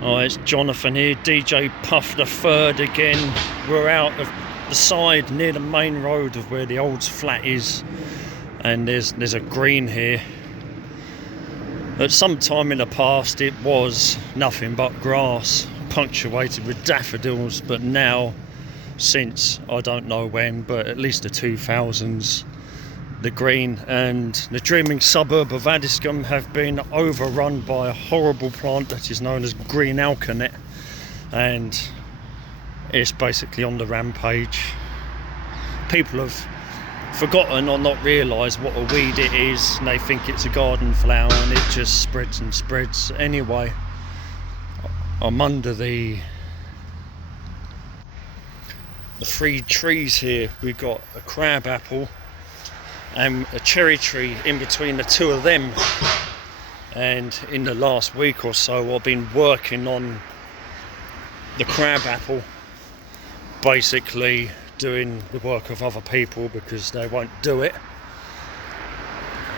Oh, it's Jonathan here, DJ Puff the Third again. We're out of the side near the main road of where the old flat is, and there's a green here. At some time in the past it was nothing but grass, punctuated with daffodils, but now, since I don't know when, but at least the 2000s, the green and the dreaming suburb of Addiscombe have been overrun by a horrible plant that is known as green Alkanet, and it's basically on the rampage. People have forgotten or not realised what a weed it is, and they think it's a garden flower and it just spreads and spreads. Anyway, I'm under the three trees here. We've got a crab apple and a cherry tree in between the two of them, and in the last week or so I've been working on the crab apple, basically doing the work of other people because they won't do it.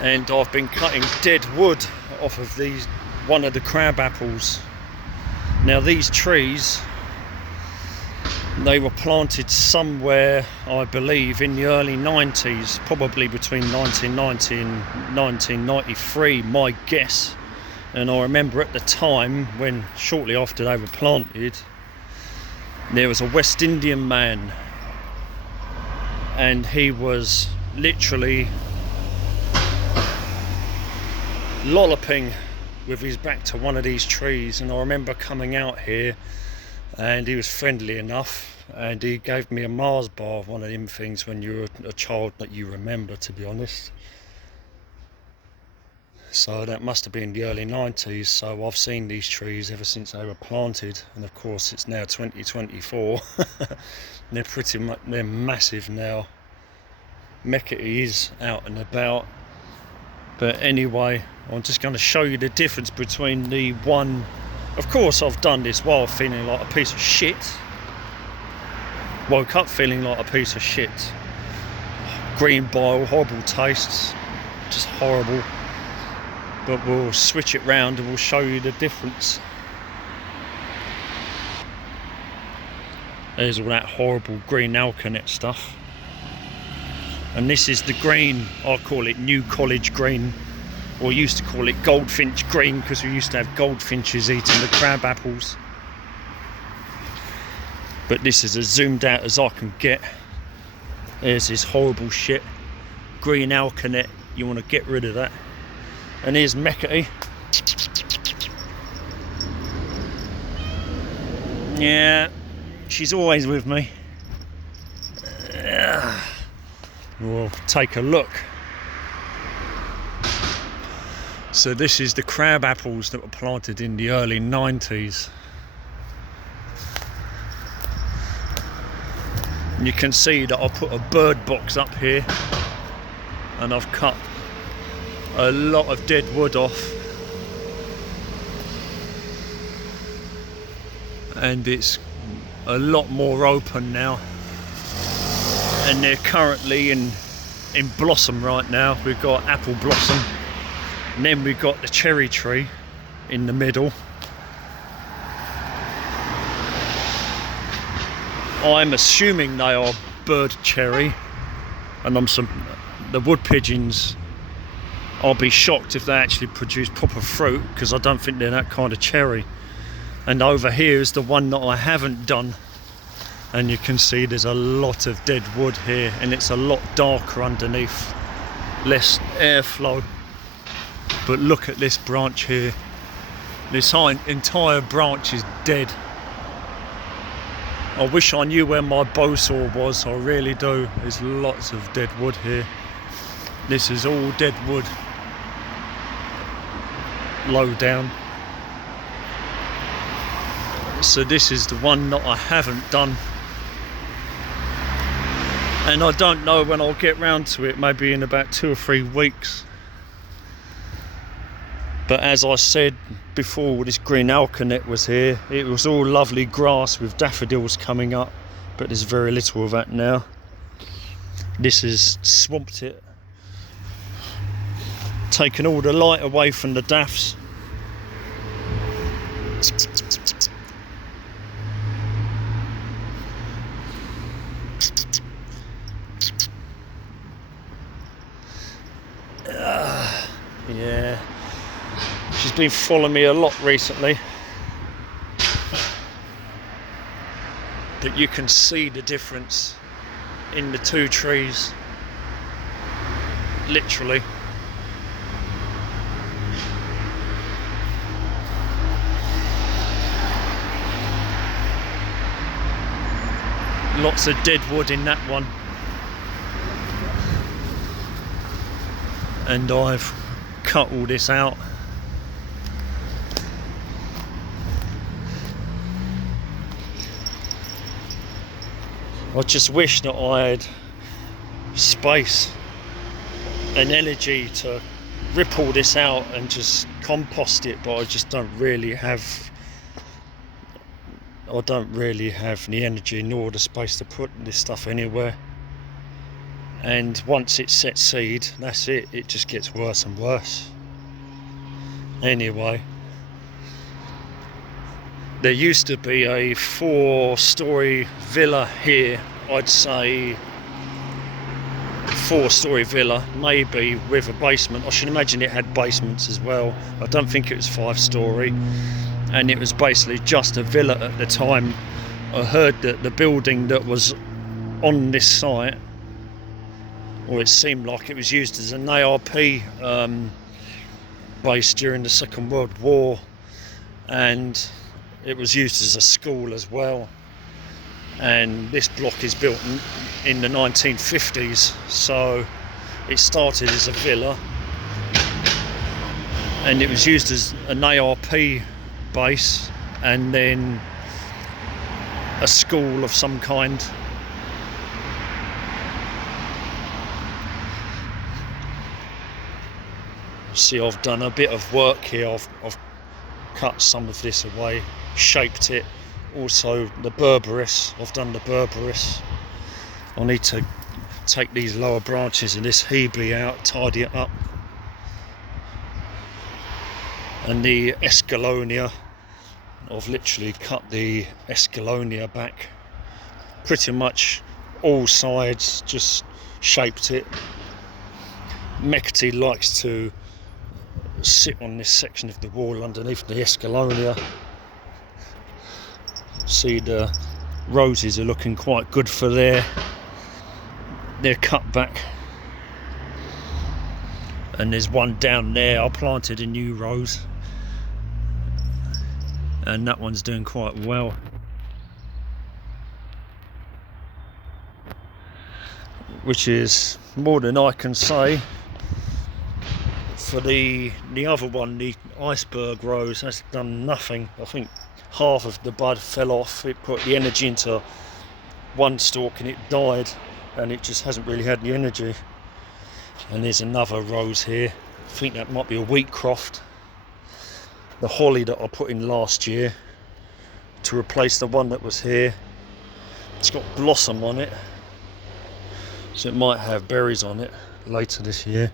And I've been cutting dead wood off of one of the crab apples. Now these trees, they were planted somewhere, I believe, in the early 90s, probably between 1990 and 1993, my guess. And I remember at the time, when shortly after they were planted, there was a West Indian man, and he was literally lolloping with his back to one of these trees. And I remember coming out here, and he was friendly enough, and he gave me a Mars bar, one of them things when you're a child that you remember, to be honest. So that must have been the early 90s, so I've seen these trees ever since they were planted, and of course it's now 2024. They're massive now. Meckity is out and about. But anyway, I'm just going to show you the difference between the one. Of course, I've done this while feeling like a piece of shit. Woke up feeling like a piece of shit. Green bile, horrible tastes, just horrible. But we'll switch it round and we'll show you the difference. There's all that horrible green Alkanet stuff. And this is the green, I call it New College green. Or used to call it goldfinch green, because we used to have goldfinches eating the crab apples. But this is as zoomed out as I can get. There's this horrible shit. Green Alkanet, you want to get rid of that. And here's Meckity. Yeah, she's always with me. We'll take a look. So this is the crab apples that were planted in the early 90s. And you can see that I put a bird box up here, and I've cut a lot of dead wood off. And it's a lot more open now. And they're currently in blossom right now. We've got apple blossom. And then we've got the cherry tree in the middle. I'm assuming they are bird cherry, and the wood pigeons, I'll be shocked if they actually produce proper fruit, because I don't think they're that kind of cherry. And over here is the one that I haven't done, and you can see there's a lot of dead wood here, and it's a lot darker underneath, less airflow. But look at this branch here. This entire branch is dead. I wish I knew where my bow saw was, I really do. There's lots of dead wood here. This is all dead wood. Low down. So this is the one that I haven't done. And I don't know when I'll get round to it, maybe in about 2 or 3 weeks. But as I said before, this green Alkanet was here. It was all lovely grass with daffodils coming up, but there's very little of that now. This has swamped it, taken all the light away from the daffs. been following me a lot recently, that you can see the difference in the two trees, literally. Lots of dead wood in that one, and I've cut all this out. I just wish that I had space and energy to rip all this out and just compost it, but I just don't really have the energy nor the space to put this stuff anywhere. And once it sets seed, that's it. It just gets worse and worse. Anyway, there used to be a 4-storey villa here. I'd say 4-storey villa, maybe with a basement. I should imagine it had basements as well. I don't think it was 5-storey. And it was basically just a villa at the time. I heard that the building that was on this site, or it seemed like it was used as an ARP base during the Second World War, and it was used as a school as well. And this block is built in the 1950s, so it started as a villa and it was used as an ARP base and then a school of some kind. See, I've done a bit of work here. I've cut some of this away, shaped it. Also the berberis, I've done the berberis. I need to take these lower branches and this hebe out, tidy it up. And the escallonia, I've literally cut the escallonia back pretty much all sides, just shaped it. Meckity likes to sit on this section of the wall underneath the escallonia. See, the roses are looking quite good for their cut back. And there's one down there. I planted a new rose and that one's doing quite well. Which is more than I can say. For the other one, the iceberg rose, has done nothing. I think half of the bud fell off. It put the energy into one stalk and it died, and it just hasn't really had the energy. And there's another rose here. I think that might be a wheatcroft. The holly that I put in last year to replace the one that was here. It's got blossom on it, so it might have berries on it later this year.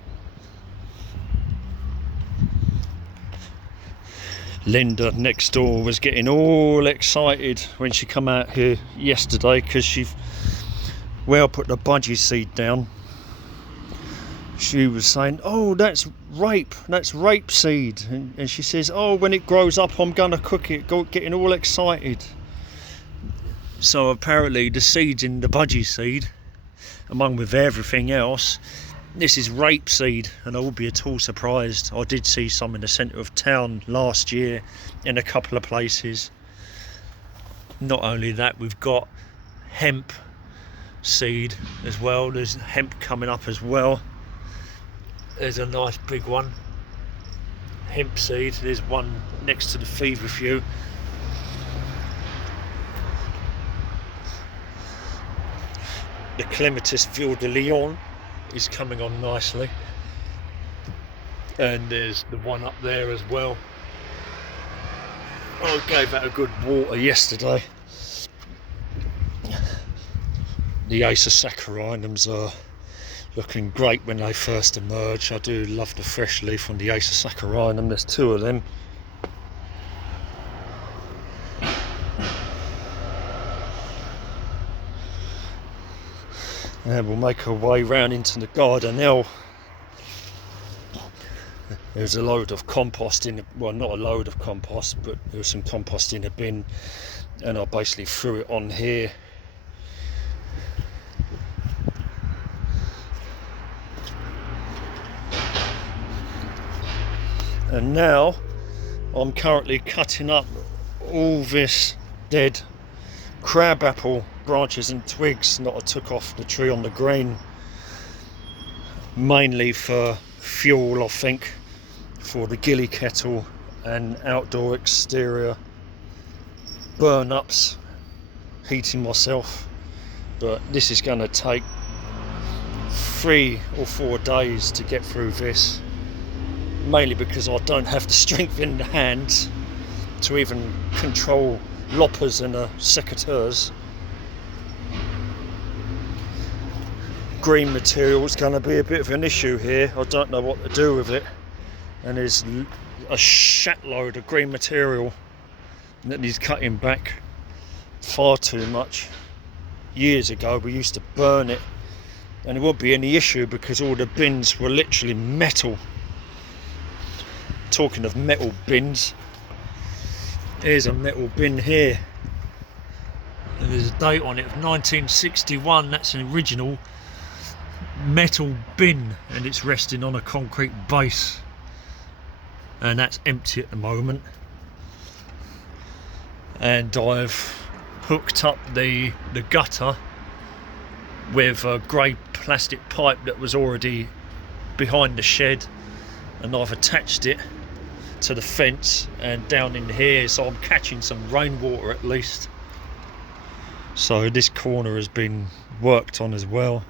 Linda next door was getting all excited when she come out here yesterday because I put the budgie seed down. She was saying, oh, that's rape seed, and she says, oh, when it grows up I'm gonna cook it, getting all excited. So apparently the seeds in the budgie seed, among with everything else, this is rape seed, and I wouldn't be at all surprised. I did see some in the centre of town last year in a couple of places. Not only that, we've got hemp seed as well. There's hemp coming up as well. There's a nice big one, hemp seed. There's one next to the feverfew. The clematis Ville de Lyon is coming on nicely, and there's the one up there as well. I gave that a good water yesterday. The Acer-saccharinums are looking great when they first emerge. I do love the fresh leaf on the Acer-saccharinum. There's two of them. And we'll make our way round into the garden now. There's a load of compost in, well, not a load of compost, but there was some compost in a bin, and I basically threw it on here. And now I'm currently cutting up all this dead crabapple branches and twigs that I took off the tree on the green, mainly for fuel, I think, for the ghillie kettle and outdoor exterior burn ups, heating myself. But this is going to take 3 or 4 days to get through this, mainly because I don't have the strength in the hands to even control loppers and secateurs. Green material is going to be a bit of an issue here. I don't know what to do with it, and there's a shatload of green material that needs cutting back. Far too much. Years ago we used to burn it and it wouldn't be any issue because all the bins were literally metal. Talking of metal bins, here's a metal bin here, and there's a date on it of 1961. That's an original metal bin, and it's resting on a concrete base, and that's empty at the moment. And I've hooked up the gutter with a grey plastic pipe that was already behind the shed, and I've attached it to the fence and down in here, so I'm catching some rainwater at least. So this corner has been worked on as well.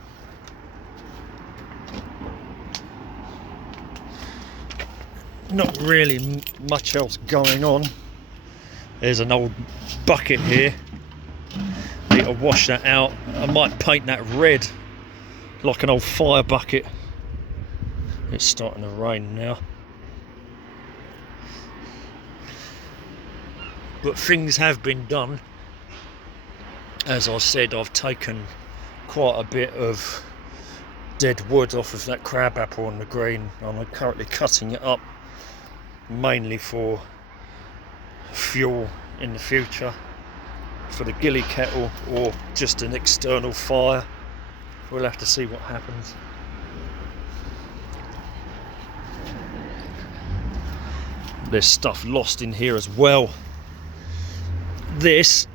Not really much else going on. There's an old bucket here. Need to wash that out. I might paint that red like an old fire bucket. It's starting to rain now. But things have been done. As I said, I've taken quite a bit of dead wood off of that crabapple on the green. I'm currently cutting it up, mainly for fuel in the future, for the ghillie kettle, or just an external fire. We'll have to see what happens. There's stuff lost in here as well. This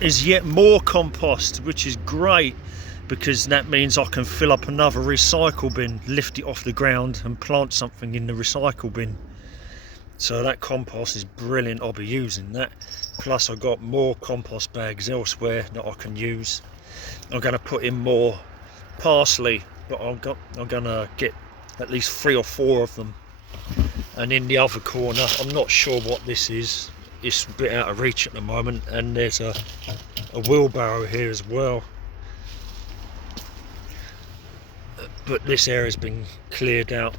is yet more compost, which is great because that means I can fill up another recycle bin, lift it off the ground and plant something in the recycle bin. So that compost is brilliant. I'll be using that. Plus I've got more compost bags elsewhere that I can use. I'm going to put in more parsley, but I'm going to get at least 3 or 4 of them. And in the other corner, I'm not sure what this is. It's a bit out of reach at the moment, and there's a wheelbarrow here as well. But this area's been cleared out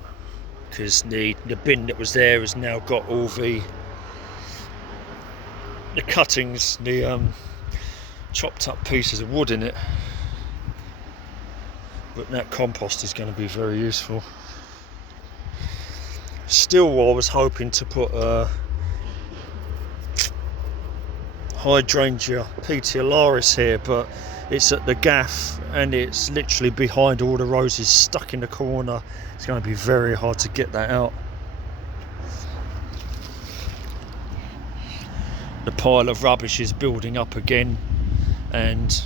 because the bin that was there has now got all the cuttings, the chopped up pieces of wood in it. But that compost is going to be very useful. Still, I was hoping to put hydrangea petiolaris here, but it's at the gaff and it's literally behind all the roses, stuck in the corner. It's going to be very hard to get that out. The pile of rubbish is building up again, and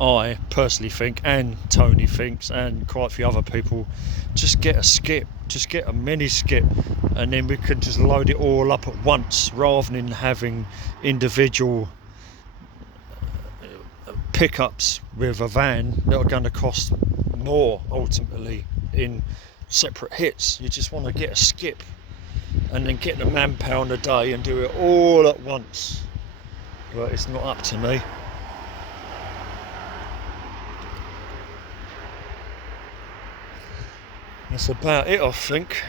I personally think, and Tony thinks, and quite a few other people, just get a skip, just get a mini skip, and then we can just load it all up at once rather than having individual pickups with a van that are going to cost more ultimately in separate hits. You just want to get a skip and then get the manpower a day and do it all at once, but it's not up to me. That's about it, I think.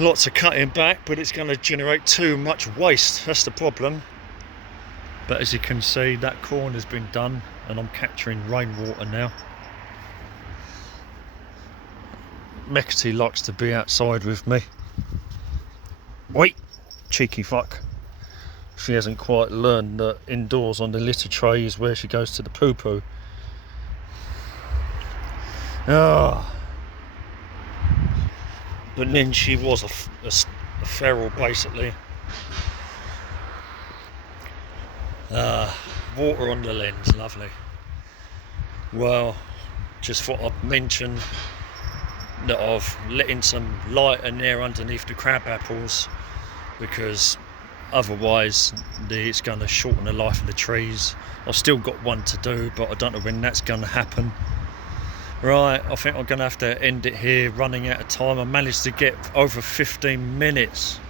Lots of cutting back, but it's going to generate too much waste. That's the problem. But as you can see, that corner's been done and I'm capturing rainwater now. Meckity likes to be outside with me. Wait, cheeky fuck. She hasn't quite learned that indoors on the litter tray is where she goes to the poo-poo. Ah. But then she was a feral, basically. Water on the lens, lovely. Well, just thought I'd mention that I've let in some light in there underneath the crab apples, because otherwise it's going to shorten the life of the trees. I've still got one to do, but I don't know when that's going to happen. Right, I think I'm going to have to end it here, running out of time. I managed to get over 15 minutes.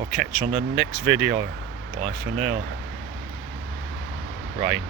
I'll catch you on the next video. Bye for now. Rain.